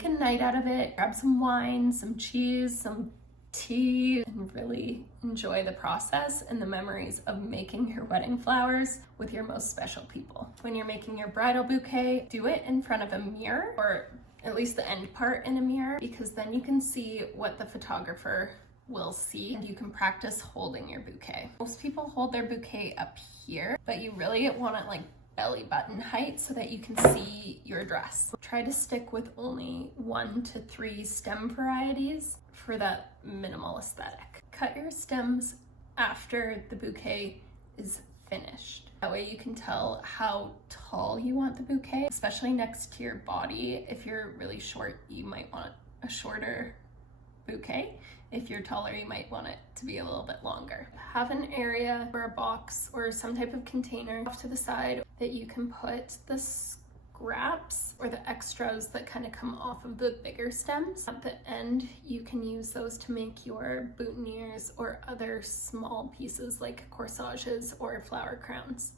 make a night out of it. Grab some wine, some cheese, some tea, and really enjoy the process and the memories of making your wedding flowers with your most special people. When you're making your bridal bouquet, do it in front of a mirror, or at least the end part in a mirror, because then you can see what the photographer will see and you can practice holding your bouquet. Most people hold their bouquet up here, but you really want it like belly button height so that you can see your dress. Try to stick with only 1 to 3 stem varieties for that minimal aesthetic. Cut your stems after the bouquet is finished. That way you can tell how tall you want the bouquet, especially next to your body. If you're really short, you might want a shorter bouquet. If you're taller, you might want it to be a little bit longer. Have an area or a box or some type of container off to the side that you can put the scraps or the extras that kind of come off of the bigger stems. At the end, you can use those to make your boutonnières or other small pieces like corsages or flower crowns.